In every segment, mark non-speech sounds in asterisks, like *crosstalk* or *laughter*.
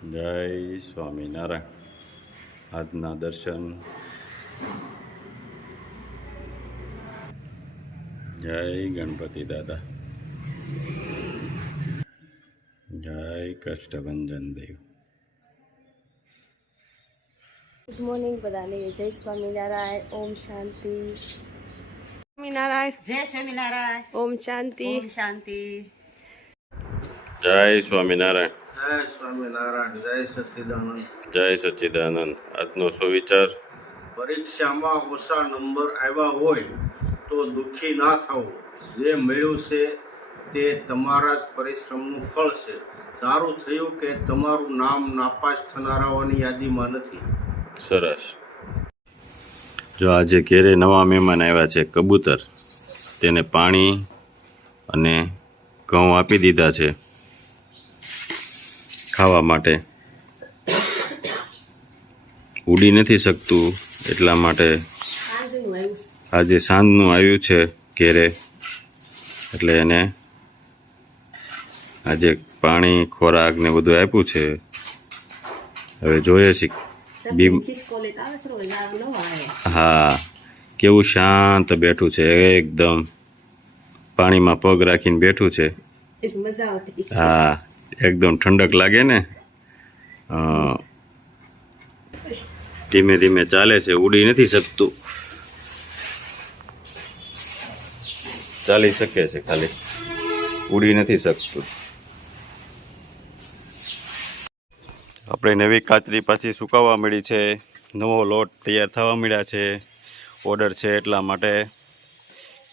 જય સ્વામિનારાયણ આજના દર્શન જય ગણપતિ દાદા જય કષ્ટભંજન દેવ ગુડ મોર્નિંગ બધાને જય સ્વામિનારાયણ ઓમ શાંતિ સ્વામિનારાયણ જય સ્વામિનારાયણ ઓમ શાંતિ ઓમ શાંતિ જય સ્વામિનારાયણ જય સ્વામિનારાયણ જય સચ્ચિદાનંદ જય સચિદાનંદ. આજનો સુવિચાર? પરીક્ષામાં ઓછા નંબર આવ્યા હોય તો દુઃખી ના થવું જે મળ્યું છે તે તમારા જ પરિશ્રમનું ફળ છે. સારું થયું કે તમારું નામ નાપાસ થનારાઓની યાદીમાં નથી. સરસ. જો આજે ઘેરે નવા મહેમાન આવ્યા છે કબૂતર. તેને પાણી અને ઘઉં આપી દીધા છે. ખાવા માટે. ઉડી નથી શકતું એટલા માટે આજે સાંજનું આવ્યું છે ઘેરે. એટલે એને આજે પાણી ખોરાક ને બધું આપ્યું છે. હવે જોઈએ છે બીમ હા કેવું શાંત બેઠું છે એકદમ. પાણીમાં પગ રાખીને બેઠું છે. હા. એકદમ ઠંડક લાગે ને ધીમે ધીમે ચાલે છે, ઉડી નથી શકતું. ચાલી શકે છે ખાલી, ઉડી નથી શકતું. આપણે નવી કાચરી પાછી સુકાવા મળી છે, નવો લોટ તૈયાર થવા મળ્યા છે, ઓર્ડર છે એટલા માટે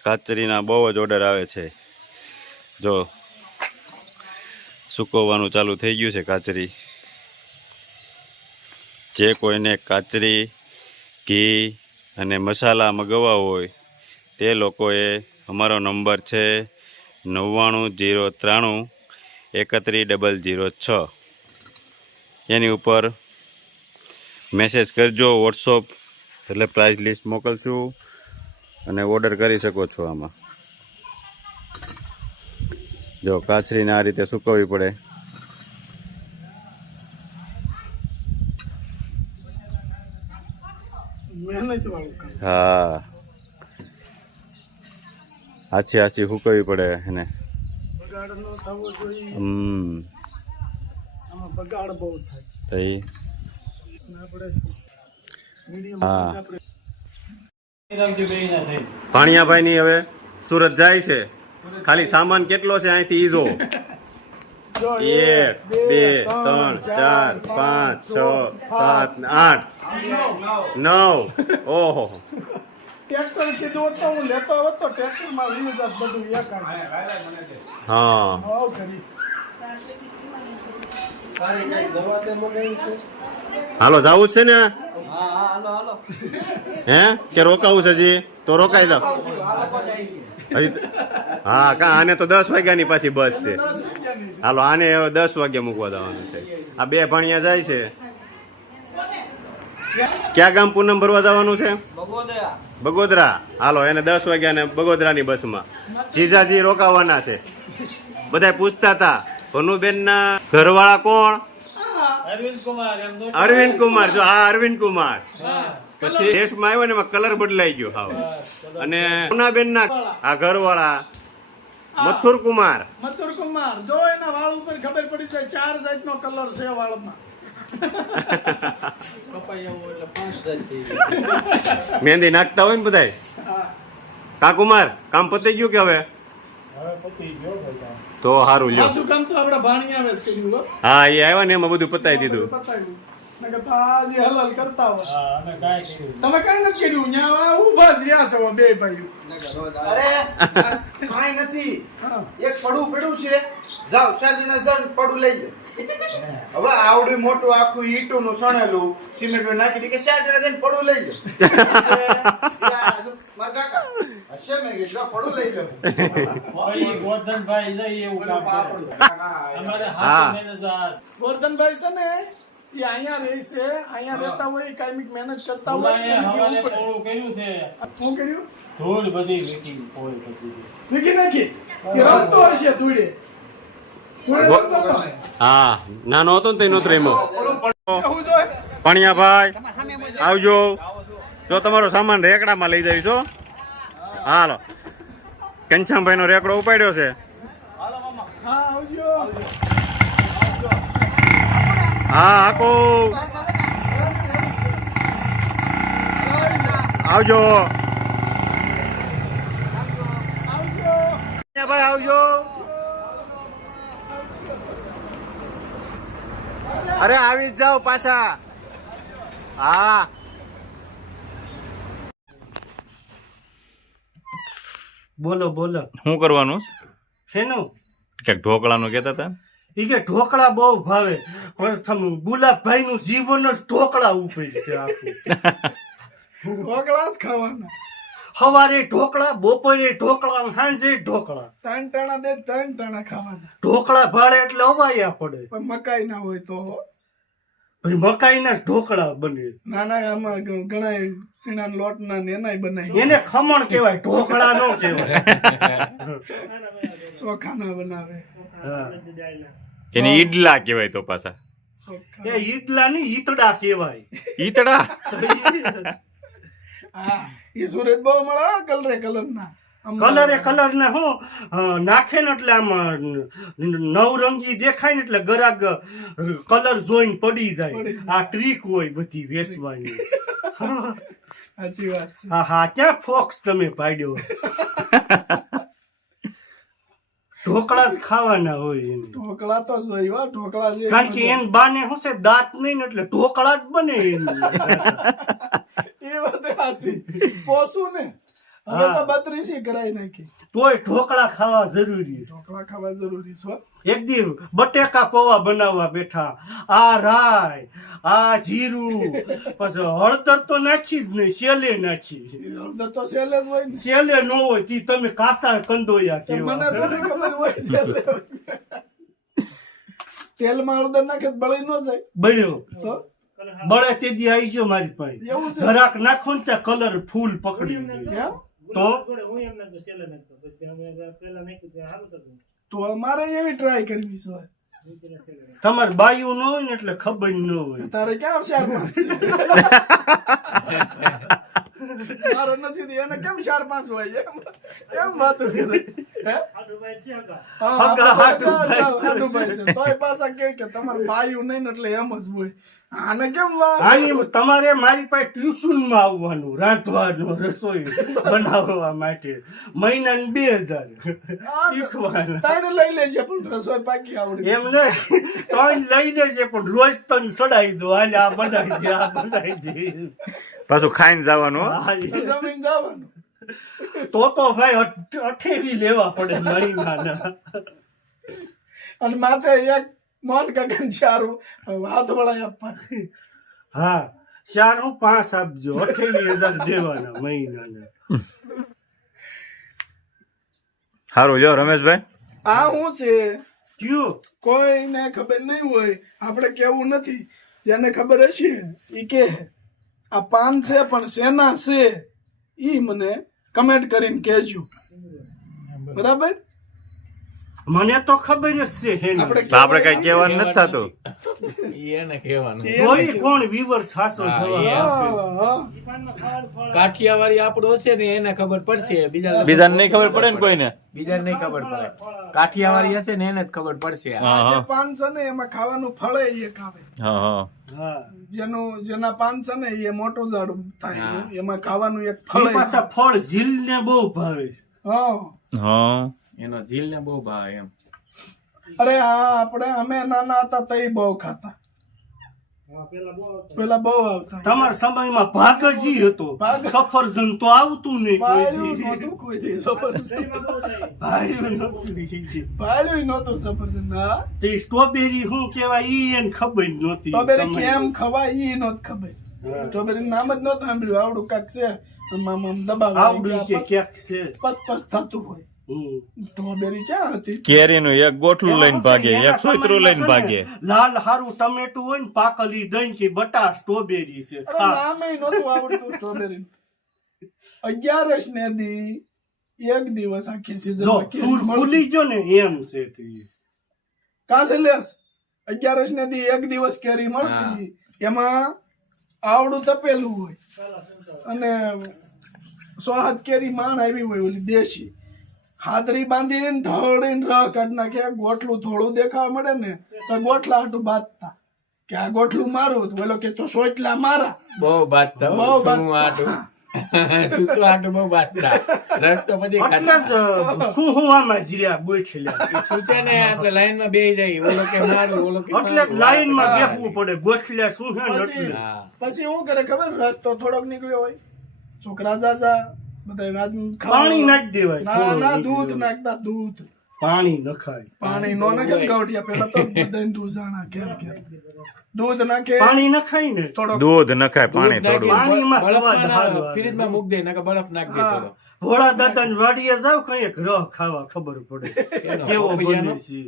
કાચરીના બહુ જ ઓર્ડર આવે છે. જો સુકવવાનું ચાલુ થઈ ગયું છે કાચરી. જે કોઈને કાચરી, ઘી અને મસાલા મગાવવા હોય, તે લોકોએ અમારો નંબર છે નવ્વાણું જીરો ત્રાણું એકત્રીસ ડબલ જીરો છ. એની ઉપર મેસેજ કરજો વોટ્સઅપ એટલે પ્રાઇસ લિસ્ટ મોકલશું અને ઓર્ડર કરી શકો છો આમાં. જો કાચરીને આ રીતે સૂકવવી પડે. હા. આછી આછી સુકવવી પડે એને. હમ. બગાડ બહુ થાય. તો ઈ. આપણે. હા ભાણિયાભાઈ ની હવે સુરત જાય છે. ખાલી સામાન કેટલો છે અહીંથી ઈ જો. એક બે ત્રણ ચાર પાંચ છ સાત આઠ નવ. *laughs* ઓહો. ટ્રેક્ટર કીધું તો હું લેતો હોત ટ્રેક્ટરમાં વીસ હજાર બધું એક હા હાલો જાવું જ છે ને હે કે રોકાવું છે હજી? તો રોકાઈ દો હા કા આને તો દસ વાગ્યાની પાછી બસ છે. હાલો આને દસ વાગે મૂકવા જવાનું છે. આ બે ભાણિયા જાય છે. ક્યાં ગામ પૂનમ ભરવા જવાનું છે? બગોદરા. હાલો એને દસ વાગ્યાને બગોદરાની બસમાં. જીજાજી રોકાવાના છે. બધા પૂછતા હતા ભનુબેન ના ઘરવાળા કોણ? અરવિંદ કુમાર જો હા અરવિંદ કુમાર. પછી દેશમાં આવ્યો ને એમાં કલર બદલાઈ ગયો હાવ. અને સોનાબેન ના આ ઘરવાળા મથુર કુમાર. મથુર કુમાર. જો એના વાળ ઉપર ખબર પડી જાય ચાર જાત નો કલર છે વાળમાં. *laughs* મહેંદી નાખતા હોય ને બધાય? કા કુમાર કામ પતી ગયું કે હવે? તો સારું લ્યો. કામ તો આપડા ભાણિયા વેસ કર્યું હો હા એ આવ્યા ને એમાં બધું પતાવી દીધું. કરતા હોય. તમે કઈ નથી કર્યું? ન્યા ઊભા જ રહ્યા છો બે ભાઈઓ. અરે *laughs* કાંઈ નથી. એક પડું પડ્યું છે. જાઓ સાજીને જણ પડું લઈ લો હવે આવડું મોટું આખું ઈટું નું સણેલું સિમેન્ટ નાખી દીધું કે સાજીને જઈને પડું લઈ લો *laughs* મારા કાકા હશે મેં કીધું પડું લઈ લો હા. ગોરધનભાઈ છે ને એ અહીંયા રહે છે અહીંયા રહેતા હોય કાયમિક મહેનત કરતા હોય એની કર્યું છે. શું કર્યું? ધૂળ બધી વીટી પોળી બધી વીકી નાખી? રમતો હશે ધૂળે. હું. હા નાનો હતો ને તેનો ત્રેમો. પણિયા ભાઈ આવજો. જો તમારો સામાન રેકડામાં લઈ જાય છો હાલો. ઘનશ્યામભાઈ નો રેકડો ઉપાડ્યો છે. હા આવજો. હા હાકો. આવજો. ભાઈ આવજો. અરે આવી જ જાઓ પાછા. હા. બોલો બોલો. શું કરવાનું? શેનું? ક્યાંક ઢોકળાનું કહેતા હતા? ઈ કે ઢોકળા બહુ ભાવે. પ્રથમ ગુલાબભાઈ નું જીવન જ ઢોકળા ઉપર છે આખું. ઢોકળા જ ખાવાના. સવારે ઢોકળા બપોરે ઢોકળા સાંજે ઢોકળા. ત્રણ ટાણા દે ત્રણ ટાણા ખાવાના. ઢોકળા ભાડે એટલે અવાયા પડે. પણ મકાઈ ના હોય તો ભાઈ મકાઈના જ ઢોકળા બને. નાના આમાં ઘણા સીણા લોટના ના એનાય બનાય. એને ખમણ કહેવાય ઢોકળા નો કહેવાય. ચોખાના બનાવે. હા. એને ઈડલા કહેવાય તો પાછા. એ ઈટલા ની ઈતડા કહેવાય. ઈતડા? હા ઈ સુરત બહુ મળે કલરે કલર ના કલરે કલર ને હું નાખે ને એટલે આમ નવરંગી દેખાય ને એટલે ગરાગ કલર જોઈને પડી જાય. પડી જાય. આ ટ્રીક હોય બધી વેસવાની *laughs* સાચી વાત છે. હા હા ક્યાં ફોક્સ તમે પાડ્યો *laughs* ઢોકળા જ ખાવાના હોય એને. ઢોકળા તો હોય હો ઢોકળા જે કારણ કે એન બાને શું છે દાંત નહીં ને એટલે ઢોકળા જ બને એનું. *laughs* એ વાત સાચી. પોસું ને. હવે તો બત્રીસી કરાઈ નાખી. તોય ઢોકળા ખાવા જરૂરી છે. ઢોકળા ખાવા જરૂરી છે એક દી બટેકા પૌવા બનાવવા બેઠા. આ રાય આ જીરું *laughs* પછી હળદર તો નાખી જ નહીં સેલે નાખી હળદર તો સેલે જ હોય સેલે ન હોય તી તમે કાસા કંદોયા તો મને કેવા થોડી ખબર હોય સેલે. *laughs* તેલમાં હળદર નાખે તો બળી ન જાય. બળ્યો. તો? બળે તેદી આવી ગયો મારી પાસે. જરાક નાખો ને ત્યાં કલર ફૂલ પકડી? તો? તો? અમારે એવી ટ્રાય કરવી છે. તમારે બાયું ન હોય ને એટલે ખબર ન હોય. તારે ક્યાં આવશે *laughs* મારો નથી તો અને કેમ ચાર પાંચ હોય? એમ એમ વાતો કરે. હે? તમારે ને મારી પાસે ટ્યુશનમાં આવવાનું રાંધવાનું રસોઈ બનાવવા માટે. મહિના બે હજાર શીખવાનું. લઈ લેજે પણ રસોઈ પાકી આવડી એમ ને ત્રણ લઈ લેજે પણ રોજ તને સડાઈ દો. હાલ આ બનાવી દે આ બનાવી દે. પાછું ખાઈને જવાનું હો. જમીન જવાનું. તો તો ભાઈ અઠ- અઠેવી લેવા પડે મહિનાના. અને માથે એક મન કગન ચારું હાથ વળાય આપવાનું. હા ચાર હું પાંચ આપજો અઠેવી હજાર દેવાના મહિનાના. સારું જો રમેશભાઈ. આ શું છે? કયું? કોઈને ખબર નહીં હોય આપણે કેવું નથી જેને ખબર હશે? એ કે. આ પાન છે પણ શેના છે એ મને કમેન્ટ કરીને કહેજો. બરાબર? મને તો ખબર જ છે હેના. આપણે કઈ કહેવાનું નથી થતું એને કહેવાનું. કોઈ કોણ વિવર સાસો કાઠિયાવાડી આપણો છે ને એને ખબર પડશે. બીજા બીજા નહીં ખબર પડે ને કોઈને? બીજા નહીં ખબર પડે. કાઠિયાવાડી હશે ને એને જ ખબર પડશે આ. જે પાન છે ને એમાં ખાવાનું ફળે એ ખાવે. હા હા. હા. જેનું જેના પાન છે ને એ મોટું ઝાડ થાય એમાં ખાવાનું એક ફળ. પાછા ફળ ઝીલ ને બહુ ભાવે છે. હા. હા. એનો ઝીલ ને બહુ ભાવ એમ. અરે હા આપણે અમે નાના હતા તઈ બહુ ખાતા. પેલા બહુ આવતા. તમારા સમયમાં ભાગ જ હતો સફરજન તો આવતું નહીં કોઈ દી. નહોતું કોઈ દી સફરજન. ભાળ્યું નહોતું ઈ. ભાળ્યું નહોતું સફરજન હા. તે સ્ટ્રોબેરી શું કહેવાય ઈ એને ખબર નહોતી સ્ટ્રોબેરી કેમ ખવાય ઈ નહોત ખબર. સ્ટ્રોબેરી નામ જ નહોતું સાંભળ્યું. આવડું કાક છે. મામા આમ આવડું છે ક્યાંક છે. પસ પસ થતું હોય. સ્ટ્રોબેરી ક્યાં હતી? કેરીનું એક ગોઠલું લઈને ભાગે એક સોયતરું લઈને ભાગે. લાલ હારું ટમેટું હોય ને પાકલી દહીં કે બટા સ્ટ્રોબેરી છે. નામે નહોતું આવડતું સ્ટ્રોબેરી. અગિયારસ ને દી એક દિવસ આખી સીઝન સૂર ખુલી ગયો ને એમ છે તે. કાં છે લેસ? અગિયારસ ને દી એક દિવસ કેરી મળતી. એમાં આવડું તપેલું હોય. અને સો હાથ કેરી માણ આવી હોય ઓલી દેશી. હાથરી બાંધીને ઢળીને રહ કાઢ નાખે. ગોઠલું થોડું દેખાવા મળે ને તો ગોઠલા હાટું બાંધતા. કે આ ગોઠલું મારું તો ઓલો કે તો સોટલા મારા. બહુ બાંધતા બહુ બાંધતા. બાતતા. આટું બહુ બાતતા રસ્તો બધી ખાતા. શું હું આમાં જીર્યા ગોઠલ્યા શું ને આપણે લાઈનમાં બેહી જાય. ઓલો કે મારું ઓલો કે એટલે લાઈનમાં બેસવું પડે. ગોઠલ્યા શું છે પછી. શું કરે ખબર? રસ્તો થોડોક નીકળ્યો હોય. છોકરા જાજા બધા પાણી નાખ દેવાય ના ના દૂધ નાખતા દૂધ. પાણી નખાય. પાણી નો નાખે ગવડિયા પેલા તો બધાને દૂધ જાણા કેમ દૂધ નાખે. પાણી નખાય ને. થોડો દૂધ નખાય પાણી થોડું. પાણીમાં સ્વાદ હારો. ફ્રીજમાં મૂક દે નકર બરફ નાખ દે થોડો. ભોળા દાદા ને વાડીએ જાવ કઈ રહ ખાવા ખબર પડે. કેવો પપૈયાનો? બને છે.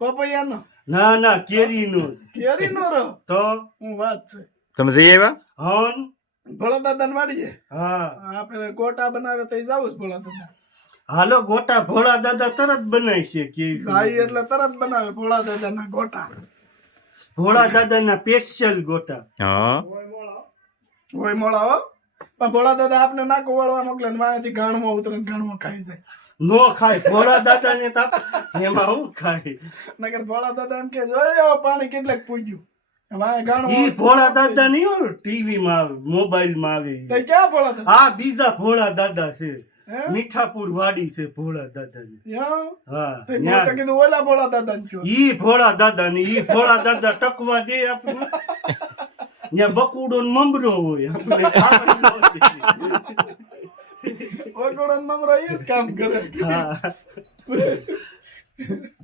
પપૈયાનો? ના ના કેરી નો કેરી નો રહો? તો? હું વાત છે. તમે જઈ આવ્યા? હન? ભોળા દાદા ને વાડીએ હા આપણે ગોટા બનાવે તો જાવ જ ભોળા દાદા હાલો ગોટા ભોળા દાદા તરત બનાય છે કે ભાઈ એટલે તરત બનાવે ભોળા દાદા ના ગોટા. ભોળા દાદા ના સ્પેશિયલ ગોટા. હા. હોય મોળા હો. પણ ભોળા દાદા આપને નાકો વાળવા મોકલે ને માયાથી ગાણમાં ઉતરે ગાણમાં ખાઈ જાય. નો ખાય ભોળા દાદા ને તાપ એમાં હું ખાય? નગર ભોળા દાદા એમ કે જોયો પાણી કેટલાક વાયા ઈ ભોળા દાદા નહીં હો ટીવી માં આવે મોબાઈલમાં આવે ક્યાં ભોળા દાદા? આ બીજા ભોળા દાદા છે. મીઠાપુર વાડી છે ભોળા દાદા ની હા. કીધું ઓલા ભોળા દાદા ઈ ભોળા દાદા ની ઈ ભોળા દાદા ટકવા દે આપણે ત્યાં બકુડો ને મમરો હોય આપણે. ને મમરો એ જ કામ કરે. હા. *laughs*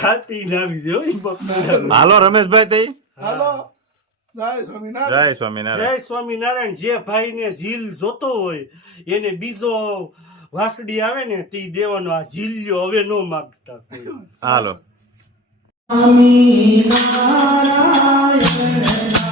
ખાતી નાખજો ઈ *laughs* હાલો રમેશભાઈ તઈ? હાલો. જય સ્વામિનારાયણ. જય સ્વામિનારાયણ. જય સ્વામિનારાયણ. જે ભાઈને ઝીલ જોતો હોય એને બીજો વાસડી આવે ને તે દેવાનો આ ઝીલ્યો હવે નો માગતા હાલો. સ્વામિનારાયણ.